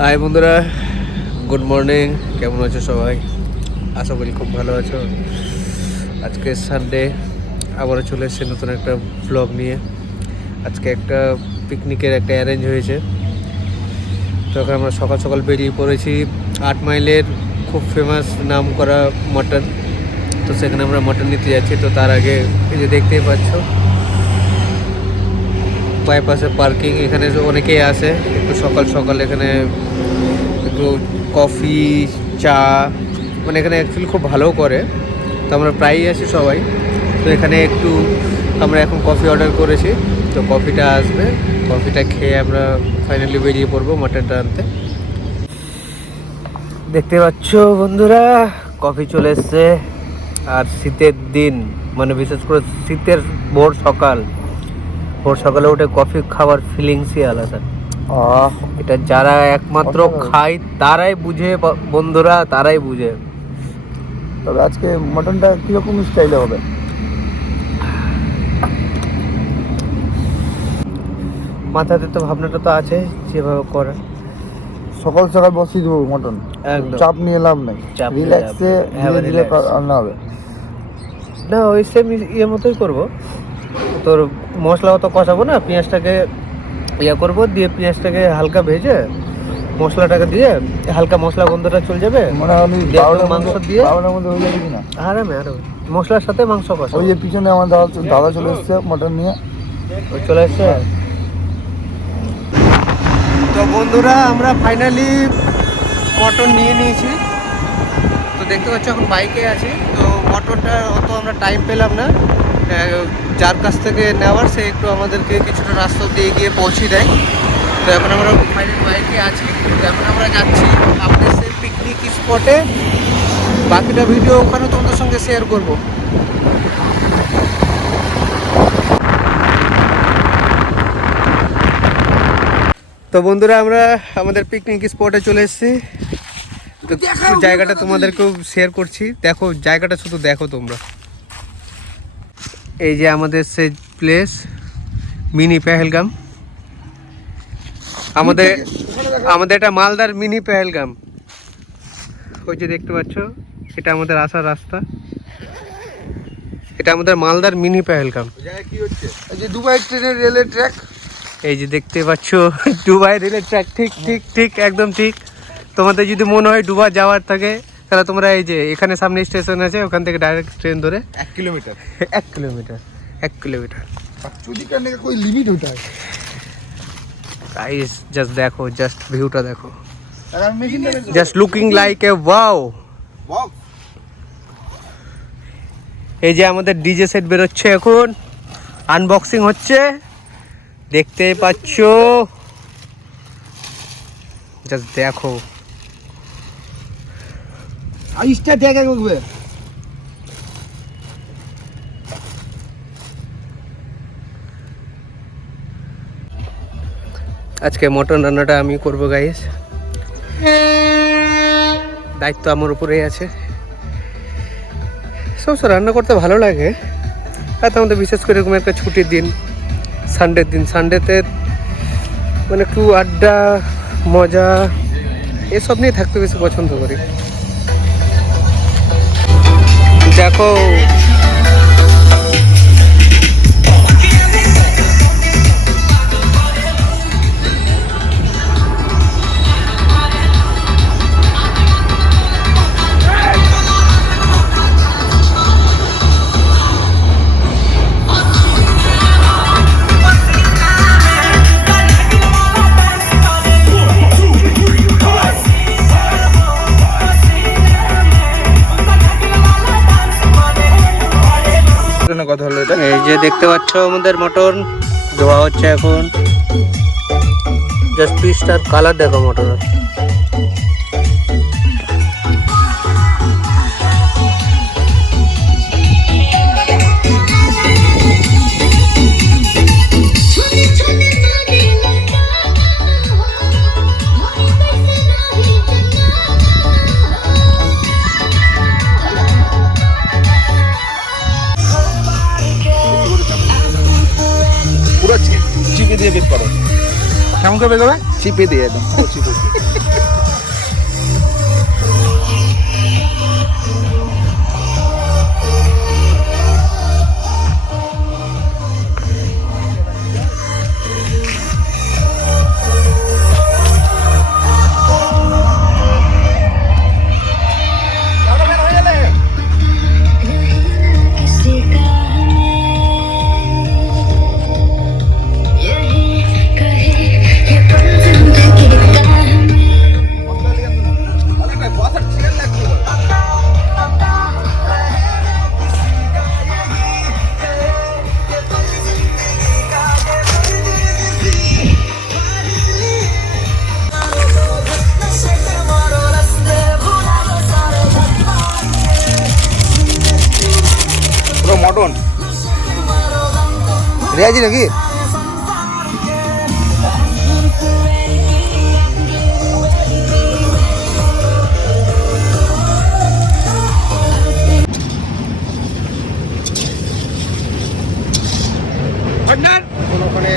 High বন্ধুরা, good morning. কেমন আছো সবাই? আশা করি খুব ভালো আছো। আজকে সানডে, আবারও চলে এসেছে নতুন একটা ব্লগ নিয়ে। আজকে একটা পিকনিকের একটা অ্যারেঞ্জ হয়েছে, তো এখন আমরা সকাল সকাল বেরিয়ে পড়েছি 8 মাইলের খুব ফেমাস নাম করা মটন। তো সেখানে আমরা মটন নিতে যাচ্ছি। তো তার আগে এই যে দেখতেই পাচ্ছ বাইপাসে পার্কিং, এখানে অনেকেই আসে একটু সকাল সকাল এখানে একটু কফি চা, মানে এখানে অ্যাকচুয়ালি খুব ভালো করে। তো আমরা প্রায়ই আসি সবাই। তো এখানে একটু আমরা এখন কফি অর্ডার করেছি, তো কফিটা আসবে, কফিটা খেয়ে আমরা ফাইনালি বেরিয়ে পড়বো মটনটা আনতে। দেখতে পাচ্ছ বন্ধুরা, কফি চলে এসছে। আর শীতের দিন, মানে বিশেষ করে শীতের ভোর সকালে উঠে কফি খাওয়ার ফিলিংসই আলাদা। এটা যারা একমাত্র খায় তারাই বুঝে বন্ধুরা, তারাই বুঝে। তবে আজকে মটনটা কিরকম স্টাইলে হবে? মাথাতে তো ভাবনাটা তো আছে যেভাবে করা। সকাল সকাল বসিয়ে দেবো মটন, একদম চাপ নিয়ে লাভ নাই, চাপ নিয়ে রিল্যাক্সে ধীরে ধীরে রান্না হবে। না, ওই সেম ইয়ে মতোই করবো। তোর মশলা অত কষাবো না, পেঁয়াজটাকে ইয়ে করবো, দিয়ে পেঁয়াজটাকে হালকা ভেজে মশলাটাকে দিয়ে হালকা মশলা গন্ধটা চলে যাবে, মনে হয় আমি মাংস দিয়ে 12টার মধ্যে হয়ে যাবে কিনা। আরামে মশলার সাথে মাংস কষা। ওই যে পিছনে আমার দাদা চলে এসছে মটন নিয়ে, ওই চলে এসছে। তো বন্ধুরা, আমরা ফাইনালি মটন নিয়ে নিয়েছি। তো দেখতে পাচ্ছ এখন বাইকে আছি। তো মটনটা অত আমরা টাইম পেলাম না, যার কাছ থেকে নেওয়ার সে একটু আমাদেরকে কিছুটা রাস্তা দিয়ে গিয়ে পৌঁছে দেয়। তো এখন আমরা ফাইনালি বাইকে আছি। তো এখন আমরা যাচ্ছি আমাদের সেই পিকনিক স্পটে। বাকিটা ভিডিও ওখানে তোমাদের সঙ্গে শেয়ার করব। তো বন্ধুরা, আমরা আমাদের পিকনিক স্পটে চলে এসেছি। তো জায়গাটা তোমাদেরকেও শেয়ার করছি, দেখো জায়গাটা, শুধু দেখো তোমরা। এই যে আমাদের সেই প্লেস মিনি পেহেলগাম। আমাদের এটা মালদার মিনি পেহেলগাম। ওই যে দেখতে পাচ্ছ, এটা আমাদের আসার রাস্তা। এটা আমাদের মালদার মিনি পেহেলগাম। কি হচ্ছে? এই যে দুবাই ট্রেনের রেলের ট্র্যাক, এই যে দেখতে পাচ্ছ দুবাই রেলের ট্র্যাক। ঠিক ঠিক ঠিক, একদম ঠিক। তোমাদের যদি মনে হয় দুবাই যাওয়ার থাকে, তাহলে তোমরা এই যে এখানে সামনে স্টেশন আছে, ওখান থেকে ডাইরেক্ট ট্রেন ধরে 1 किलोमीटर 1 किलोमीटर 1 किलोमीटर। चोरी करने का कोई लिमिट होता है? गाइस जस्ट देखो, जस्ट ভিউটা দেখো, just looking like a wow. এই যে আমাদের ডিজে সেট বেরোচ্ছে, এখন আনবক্সিং হচ্ছে, দেখতেই পাচ্ছ। জাস্ট দেখো, আইসটা দেখা করবে। আজকে মটন রান্নাটা আমি করব গাইস, দায়িত্ব আমার উপরেই আছে। সব রান্না করতে ভালো লাগে, আর তার মধ্যে বিশেষ করে এরকম একটা ছুটির দিন, সানডের দিন, সানডেতে মানে একটু আড্ডা মজা এসব নিয়ে থাকতে বেশি পছন্দ করি। দেখো কথা হলো এটা। এই যে দেখতে পাচ্ছ আমাদের মটন ধোয়া হচ্ছে এখন। জাস্ট পিসটার কালার দেখো মটনের। পুরো চিপে দিয়ে বের করো। কেমন করে বের করবে? চিপে দিয়ে একদম চিপে দিয়ে। মটন রেয়াজি নাকি? এখন ওখানে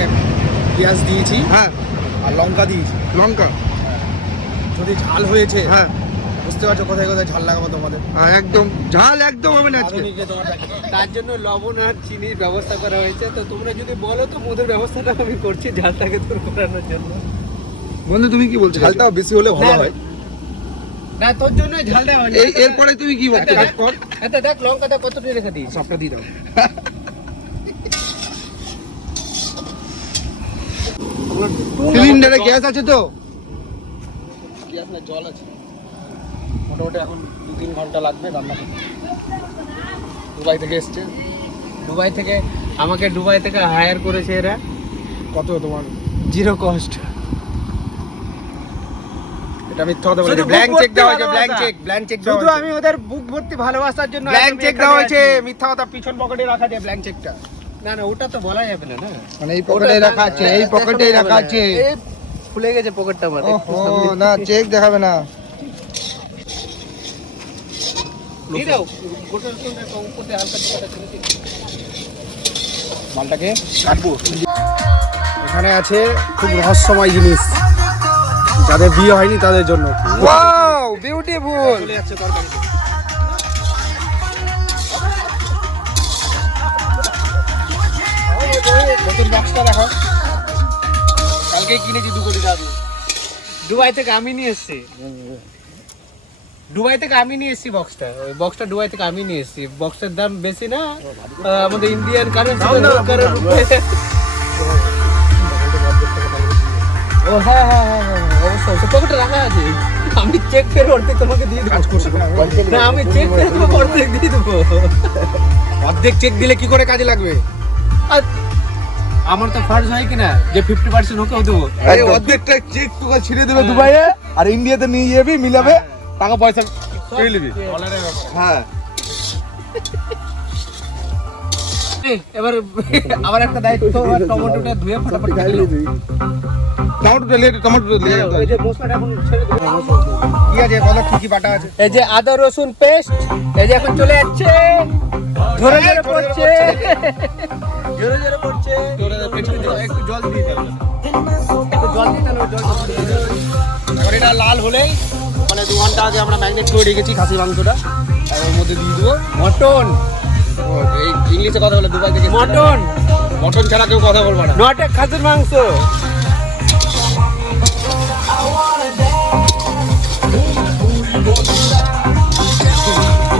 পেঁয়াজ দিয়েছি হ্যাঁ, আর লঙ্কা দিয়েছি। লঙ্কা। যদি ঝাল হয়েছে হ্যাঁ, বুঝতে পারছো কোথায় কোথায় ঝাল লাগাবো তোমাদের। একদম ঝাল একদম হবে না আজকে। আধুনিকে তোমার packet। তার জন্য লবণ আর চিনির ব্যবস্থা করা হয়েছে। তো তোমরা যদি বলো তো মধুর ব্যবস্থাটা আমি করছি ঝালটাকে দূর করানোর জন্য। বন্ধু তুমি কি বলছো? ঝালটা বেশি হলে ভালো হয়। না তোর জন্য ঝালটা হয় না। এরপরে তুমি কি বলছো? এটা দেখ লঙ্কাটা কতটা রেখে দিই। সবটা দিয়ে দাও। সিলিন্ডারে গ্যাস আছে তো? পেঁয়াজ না জল আছে। মোটামুটি এখন 2-3 ঘন্টা লাগবে রান্না করতে। দুবাই থেকে এসছে। আমাকে দুবাই থেকে হায়ার করেছে এরা কত তোমার? 0 কস্ট। এটা মিথ্যা কথা বলে। শুধু ব্ল্যাঙ্ক book চেক দেওয়া হয়েছে, ভর্তি ব্ল্যাঙ্ক চেক শুধু আমি ওদের বুক ভর্তি ভালোবাসার জন্য ব্ল্যাঙ্ক একদম চেক এখানে দেওয়া হয়েছে। আছি। মিথ্যা কথা, পিছন পকেটে রাখা যায় ব্ল্যাঙ্ক চেকটা। না না ওটা তো বলা যাবে না না। মানে এই পকেটে রাখা আছে, এই পকেটে রাখা আছে। এই ফুলে গেছে পকেটটা আমার। ওহো, না চেক দেখাবে না। দিয়ে দাও গোটা রসুনটা কম করতে হালকা চিকাটা ছেড়ে দিই। মালটাকে কাটবো। এখানে আছে খুব রহস্যময় জিনিস, যাদের বিয়ে হয়নি তাদের জন্য। Wow, beautiful. চলে যাচ্ছে তরকারিতে। নতুন বক্সটা দেখো, কালকেই কিনেছি 2 কোটি টাকা দিয়ে। দুবাই থেকে আমি নিয়ে এসেছি। বক্সটা। ওই বক্সটা দুবাই থেকে আমি নিয়ে এসেছি। বক্সের দাম বেশি না, আমাদের ইন্ডিয়ান কারেন্সি। ও হ্যাঁ হ্যাঁ হ্যাঁ হ্যাঁ অবশ্যই পকেটে রাখা আছে। আমি চেক করে অর্ধেক তোমাকে দিয়ে দেবো। না আমি চেক করে তোমাকে অর্ধেক দিয়ে দেবো। অর্ধেক চেক দিলে কি করে কাজে লাগবে? আর আমার তো ফার্জ হয় কিনা যে 50% ওকেও দেবো। এই অর্ধেকটা চেক তোকে ছিঁড়ে দেবে দুবাইয়ে, আর ইন্ডিয়াতে নিয়ে যাবি, মিলাবে, টাকা পয়সা পেয়ে নিবি। ডলারের ব্যাপার। হ্যাঁ, এবার আবার একটা দায়িত্ব, টমেটোটা ধুয়ে ফটাফট কেটে নাও। টমেটো লে, টমেটো লে। এই যে মশলাটা এখন ছেড়ে দেবো। কি আছে বলো, কি কি বাটা আছে? এই যে আদা রসুন পেস্ট, এই যে এখন চলে যাচ্ছে, ধরে ধরে পড়ছে, জোরে জোরে পড়ছে। একটু জল দিয়ে দাও, একটু জল দিয়ে তাহলে জল। এখন এটা লাল হলেই, মানে 2 ঘন্টা আগে আমরা ম্যাগনেট করে রেখেছি খাসি মাংসটা, আর ওর মধ্যে দিয়ে দেবো মটন। এই ইংলিশে কথা বলে দুবাই থেকে এসেছে। মটন মটন ছাড়া কেউ কথা বলবো না। নট এক খাসির মাংস।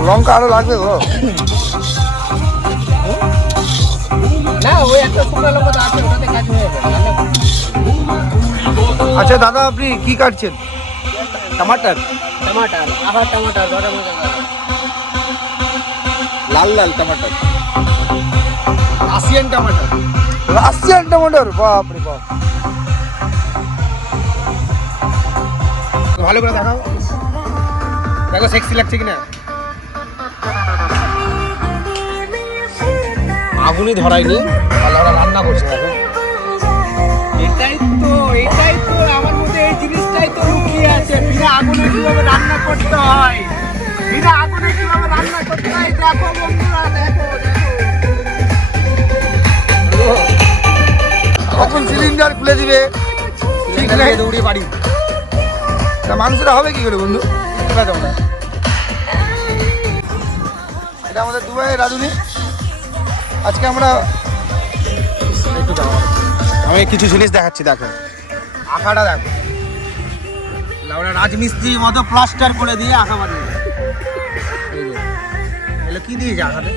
লঙ্কা আরো লাগবে গো। না ওই একটা শুকনো লঙ্কা তো আছে, ওটাতে কাজ হয়ে যাবে। আচ্ছা দাদা, আপনি কি কাটছেন? টমাটার, টমাটার, আবার টমাটার, বড় মজা। লাল লাল টমাটার, রাশিয়ান টমাটার। রাশিয়ান টমেটোর, বাপ রে বাপ। ভালো করে দেখাও, দেখো সেক্সি লাগছে কিনা। আগুনই ধরায়নি, তাহলে ওরা রান্না করছে এখন। এটাই তো আমার মধ্যে এই জিনিসটাই তো লুকিয়ে আছে। বিনা আগুনে কিভাবে রান্না করতে হয়, বিনা আগুনে কিভাবে রান্না করতে হয়। দেখো বন্ধুরা, দেখো কখন সিলিন্ডার খুলে দিবে ঠিক নাই। দৌড়িয়ে বাড়ি তা মানুষরা হবে কি করে বন্ধু? বুঝতে পারতাম না। এটা আমাদের দুবাইয়ের রাঁধুনি। আজকে আমরা একটু দাও, আমি কিছু জিনিস দেখাচ্ছি। দেখো আঁকাটা দেখো, লাউড়া রাজমিস্ত্রির মতো প্লাস্টার করে দিয়ে আঁকা বানিয়ে দেয়। এই যে এগুলো কি দিয়েছে আঁকাতে?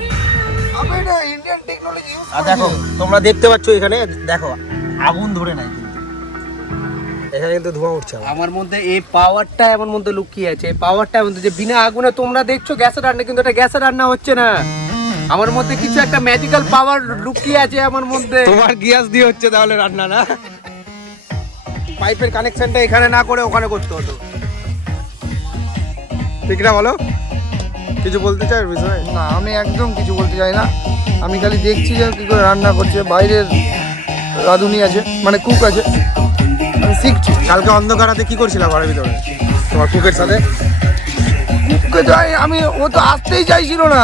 আমরা এটা ইন্ডিয়ান টেকনোলজি ইউজ আর দেখো তোমরা দেখতে পাচ্ছ এখানে, দেখো আগুন ধরে নাই কিন্তু, এখানে কিন্তু ধোঁয়া উঠছে। আমার মধ্যে এই পাওয়ারটা এমন মধ্যে লুকিয়ে আছে। এই পাওয়ারটা মধ্যে যে বিনা আগুনে তোমরা দেখছো গ্যাসে রান্না, কিন্তু এটা গ্যাসে রান্না হচ্ছে না। আমার মধ্যে কিছু একটা ম্যাজিক্যাল পাওয়ার লুকিয়ে আছে আমার মধ্যে। তোমার গ্যাস দিয়ে হচ্ছে তাহলে রান্না, না? পাইপের কানেকশনটা এখানে না করে ওখানে করতে হতো, ঠিক না বলো? কিছু বলতে চাই বিষয়ে? না, আমি একদম কিছু বলতে চাই না। আমি খালি দেখছি যে কী করে রান্না করছে। বাইরের রাঁধুনি আছে, মানে কুক আছে, আমি শিখছি। কালকে অন্ধকার রাতে কি করছিলাম ঘরের ভিতরে তোমার কুকের সাথে? কুককে তো ও তো আসতেই চাইছিল না,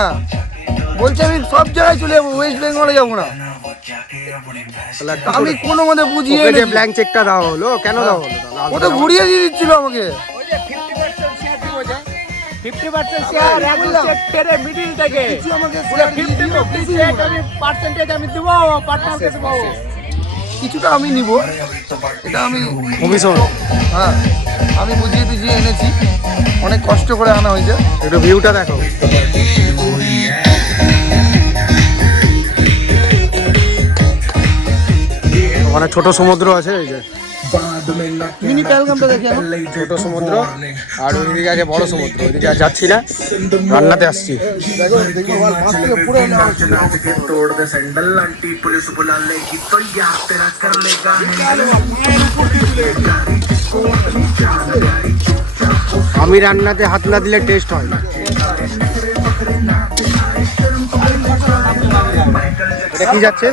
বলছে আমি সব জায়গায় চলে যাবো, ওয়েস্ট বেঙ্গলে যাবো না। তাহলে তা আমি কোনো মতে বুঝিয়ে ওকে যে এনেছি। ব্ল্যাঙ্ক চেকটা দেওয়া হলো, কেন দেওয়া হলো? ও তো ঘুরিয়ে দিয়ে দিচ্ছিল আমাকে। 50% শেয়ার টেরে মিডিল থেকে কিছু আমাকে পুরো share দিয়ে দিও, 50% কিছু শেয়ার আমি পার্সেন্টেজ আমি দেব, পার্টনারকে দেব। কিছুটা আমি নিব, এটা আমি কমিশন হ্যাঁ আমি বুঝিয়ে টুঝিয়ে এনেছি, অনেক কষ্ট করে আনা হয়েছে। একটু ভিউটা দেখো। ওখানে ছোট সমুদ্র আছে, এই যে মিনি প্যালগামটা দেখি আমার। ছোট সমুদ্র, আর ওইদিকে আছে বড় সমুদ্র। ওইদিকে আর যাচ্ছি না, রান্নাতে আসছি। দেখো দেখো আমার পাশ থেকে পুরো तोड़ दे सैंडल आंटी पुलिस बुला लेगी तो यार तेरा कर लेगा আমি রান্নাতে হাত না দিলে টেস্ট হয় না। এটা কি যাচ্ছে?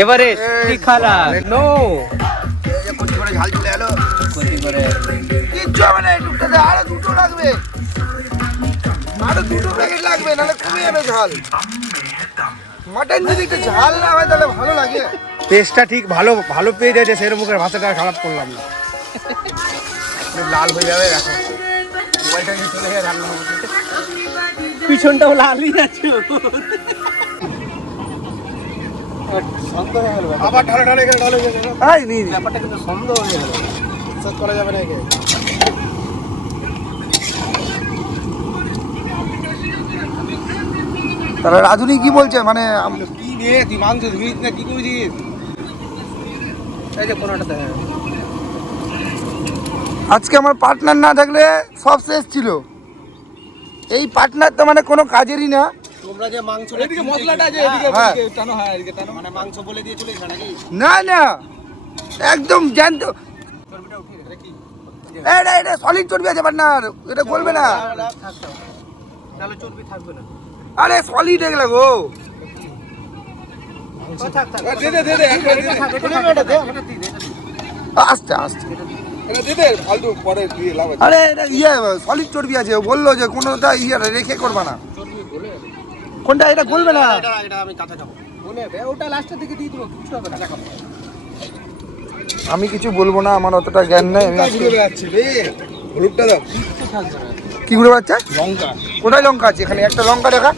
এভারেস্ট টিখালা নো ঝাল চলে এলো। কিচ্ছু হবে না, এটুকটাতে আরো দুটো লাগবে, আরো দুটো প্যাকেট লাগবে, নাহলে কমে যাবে ঝাল। মাটন যদি একটু ঝাল না হয় তাহলে ভালো লাগে। টেস্টটা ঠিক ভালো ভালো পেয়ে যাচ্ছে, সেরকম মুখের ভাষাটা খারাপ করলাম না। লাল হয়ে যাবে, দেখো মোবাইলটা নিয়ে চলে গিয়ে রান্না করতে। পিছনটাও লালই আছে। আবার ঢালে ঢালে গেলে ঢালে গেলে এই নি ব্যাপারটা কিন্তু সন্দেহ হয়ে গেল। বিশ্বাস করা যাবে না একে। তাহলে রাধুনি কি বলছে, মানে কি নিয়ে তুই মাংস ধুইস না কি করেছিস? এই যে কোনোটা দেখা যাবে। আজকে আমার পার্টনার না থাকলে সব শেষ ছিল। এই পার্টনার তো মানে কোনো কাজেরই না। তোমরা যে মাংস এদিকে মশলাটা আছে, এদিকে হ্যাঁ। এদিকে টানো, হ্যাঁ এদিকে টানো। মানে মাংস বলে দিয়ে চলে এসে নাকি? না না, একদম জ্যান্ত। এটা এটা সলিড চর্বি আছে পার্টনার, এটা বলবে না। তাহলে চর্বি থাকবে না। আরে সলিড এগুলো গো। দে দে দে দে, একবার দে দে। আস্তে আস্তে, এটা দে দে, ফালতু পরে দিয়ে লাভ আছে। আরে এটা সলিড চর্বি আছে, ও বললো যে কোনোটা রেখে করবা না। কোনটা এটা বলবে না। এটা আমি কাঁচা খাবো। বলে দে, ওটা লাস্টের দিকে দিয়ে দেবো, কিছু হবে না। আমি কিছু বলবো না, আমার অতটা জ্ঞান নেই। আমি ঘুরে বেড়াচ্ছে রে, হলুদটা দাও। কি ঘুরে বাচ্চা? লঙ্কা কোথায় লঙ্কা আছে? এখানে একটা লঙ্কা দেখা,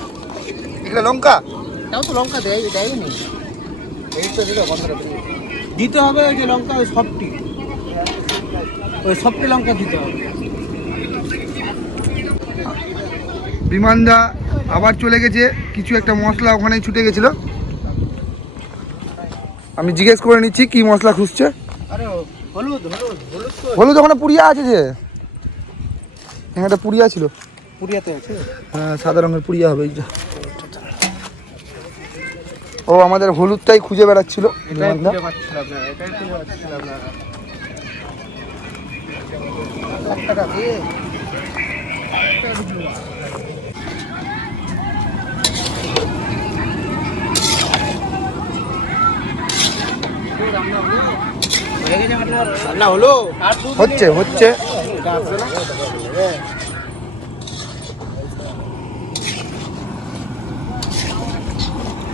এখানে লঙ্কা। তাও তো লঙ্কা দেয়নি। দিতে হবে ওই যে লঙ্কা, ওই সবটি, ওই সবটি লঙ্কা দিতে হবে। বিমানদা আবার চলে গেছে, কিছু একটা মশলা ওখানেই ছুটে গেছিল। আমি জিজ্ঞেস করে নিচ্ছি কি মশলা খুঁজছে। আরে হলুদ হলুদ হলুদ তো হলুদ ওখানে পুড়িয়া আছে, যে হ্যাঁ একটা পুড়িয়া ছিল। পুরিয়াতে আছে। হ্যাঁ সাদা রঙের পুড়িয়া হবে এইটা। ও আমাদের হলুদটাই খুঁজে বেড়াচ্ছিল বিমানদা। খুঁজে পাচ্ছিলাম না, এটাই খুঁজে পাচ্ছিলাম না। 1 টাকা দিয়ে রান্না হলো? হচ্ছে হচ্ছে।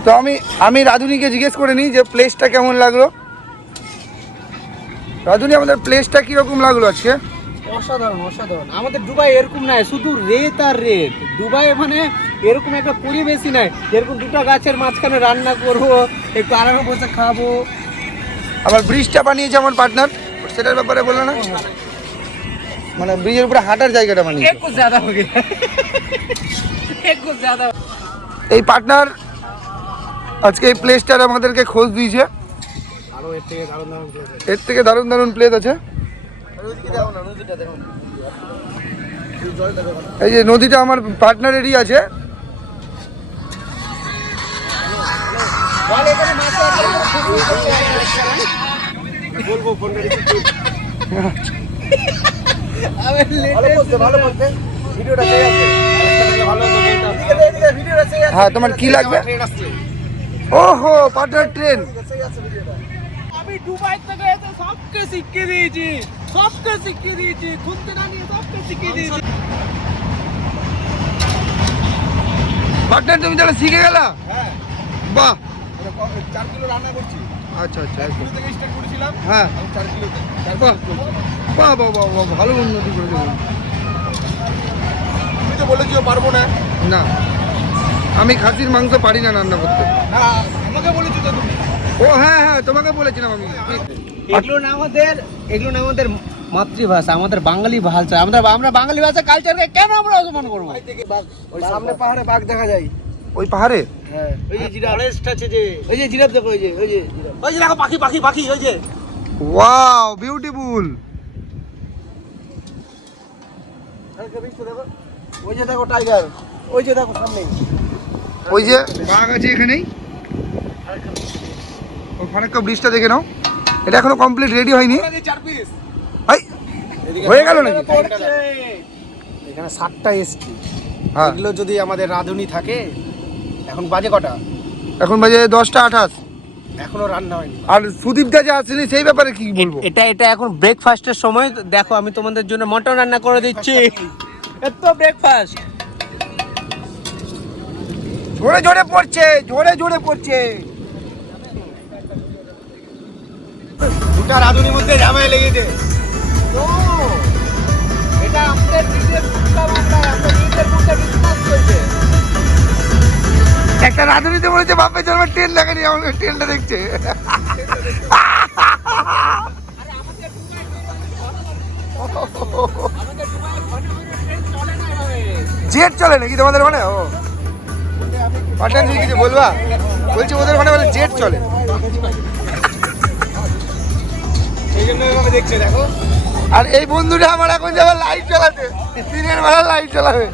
তো আমি রাধুনিকে জিজ্ঞেস করে নিই যে প্লেসটা কেমন লাগলো। রাধুনি আমাদের প্লেসটা কিরকম লাগলো আজকে? অসাধারণ অসাধারণ। আমাদের দুবাই এরকম নাই, শুধু রেত আর রেত। দুবাই মানে এরকম একটা পরিবেশই নাই, এরকম দুটো গাছের মাঝখানে রান্না করবো, একটু আরামে বসে খাবো। আবার ব্রিজটা বানিয়েছে আমার পার্টনার, সেটার ব্যাপারে বললো না, মানে ব্রিজের উপরে হাঁটার জায়গাটা বানিয়েছে। कुछ ज्यादा हो गया, कुछ ज्यादा। এই পার্টনার আজকে এই প্লেসটার আমাদেরকে খোঁজ দিয়েছে। আরো এর থেকে দারুণ দারুণ place আছে। এর থেকে দারুণ দারুণ প্লেস আছে। এই যে নদীটা আমার পার্টনারেরই আছে। বলবো ফোনটা রিসিভ আবে ভালো করতে ভিডিওটা ঠিক আছে। হ্যাঁ তোমার কি লাগবে? ওহো পার্টনার ট্রেন। আমি দুবাই থেকে এসে সবকে শিখিয়ে দিয়েছি, খুলতে না নিয়ে সবকে শিখিয়ে দিয়েছি। পার্টনার তুমি তাহলে শিখে গেলা? হ্যাঁ বাহ। 4 কিলো রান্না করছি, আচ্ছা আচ্ছা 1 কিলো থেকে স্টার্ট করেছিলাম, হ্যাঁ আমি 4 কিলোতে বাহ বাহ বাহ বাহ বাহ, ভালো উন্নতি করে দেবো। তুমি তো বলেছিও পারবো না। না আমি খাসির মাংস পারি না রান্না করতে। না আমাকে বলেছো তো তুমি। ও হ্যাঁ হ্যাঁ তোমাকে বলেছিলাম আমি। এগুলো না আমাদের মাতৃভাষা, আমাদের বাঙালি ভাষা। আমরা বাঙালি ভাষা কালচারকে কেন আমরা অপমান করবো? ওই সামনে পাহাড়ে বাঘ দেখা যায়। ওই পাহাড়ে? হ্যাঁ, ওই যে জিরাফ আছে, যে ওই যে জিরাফ দেখো, ওই যে দেখো পাখি ওই যে। Wow beautiful. ওই যে দেখো টাইগার, ওই যে দেখো সামনে। ওই যে বাঘ আছে এখানেই। ওই ফারাক্কা ব্রিজটা দেখে নাও। এটা এখনো কমপ্লিট রেডি হয়নি। 4 পিস। ভাই হয়ে গেল নাকি? এখানে 7টা এসছি। হ্যাঁ এগুলো যদি আমাদের রাঁধুনি থাকে, এখন বাজে কটা? এখন বাজে 10টা 28। এখনো রান্না হয়নি। আর সুদীপ দা যে আসেনি সেই ব্যাপারে কি বলবো? এটা এখন ব্রেকফাস্টের সময়। দেখো আমি তোমাদের জন্য মটন রান্না করে দিচ্ছি। এত ব্রেকফাস্ট। জোরে জোরে পড়ছে, জোরে জোরে পড়ছে। দুটা রাঁধুনির মধ্যে ঝামেলা লেগেছে। এটা আমাদের নিজের কুত্তা মামলা, আমাদের নিজের কুত্তা ডিসকাস করছে। একটা রাঁধুনিতে বলেছে বাপে চলবে ট্রেন দেখেনি, আমাকে ট্রেনটা দেখছে। জেট চলে নাকি তোমাদের মানে? ও পাঠান তুমি কিছু বলবা? বলছি ওদের মানে বলে জেট চলে। এই জন্য এভাবে দেখছে দেখো। আর এই বন্ধুটা আমার এখন যাবে লাইট চালাতে, দিনের বেলা লাইট চালাবে।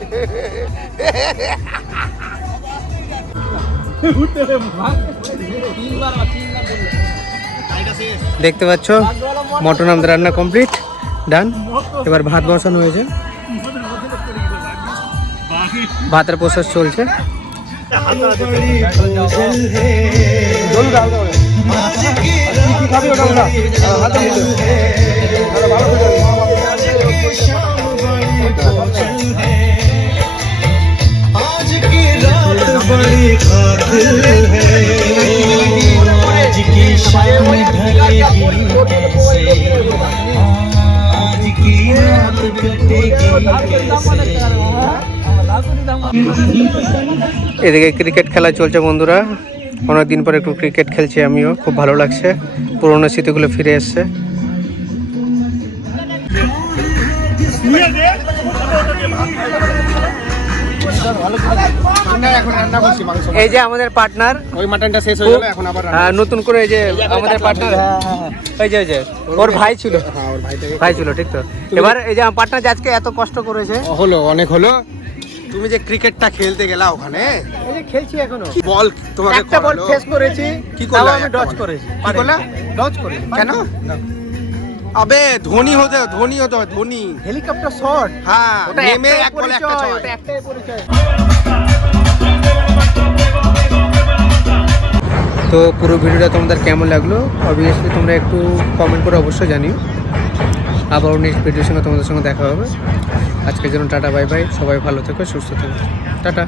দেখতে পাচ্ছ মটন আমাদের রান্না কমপ্লিট, ডান। এবার ভাত বসানো হয়েছে, ভাতের প্রসেস চলছে। এদিকে ক্রিকেট খেলা চলছে বন্ধুরা, অনেকদিন পর একটু ক্রিকেট খেলছি আমিও, খুব ভালো লাগছে, পুরোনো স্মৃতিগুলো ফিরে এসছে। এই যে আমাদের পার্টনার, ওই মাটনটা শেষ হয়ে গেল, এখন আবার নতুন করে এই যে আমাদের পার্টনার, ওই যে ওর ভাই ছিল, ভাই ছিল, ঠিক তো। এবার এই যে আমার পার্টনার আজকে এত কষ্ট করেছে, হলো অনেক হলো। তুমি যে ক্রিকেটটা খেলতে গেলা ওখানে, এই যে খেলছি এখনো। বল তোমাকে একটা বল ফেস করেছি, কি করলা? আমি ডজ করেছি। কি করলা? ডজ করেছি। কেন? আবে ধোনি হতে হবে, ধোনি। Helicopter shot. হ্যাঁ, ওটা নেমে একটাই এক বলে একটা পরিচয়, ছয়। ওটা একটাই পরিচয়। তো পুরো ভিডিওটা তোমাদের কেমন লাগলো অবভিয়াসলি তোমরা একটু কমেন্ট করে অবশ্যই জানিও। আবার নেক্সট ভিডিওর সঙ্গে তোমাদের সঙ্গে দেখা হবে। আজকের জন্য টাটা, বাই বাই, সবাই ভালো থেকো, সুস্থ থেকো, টাটা।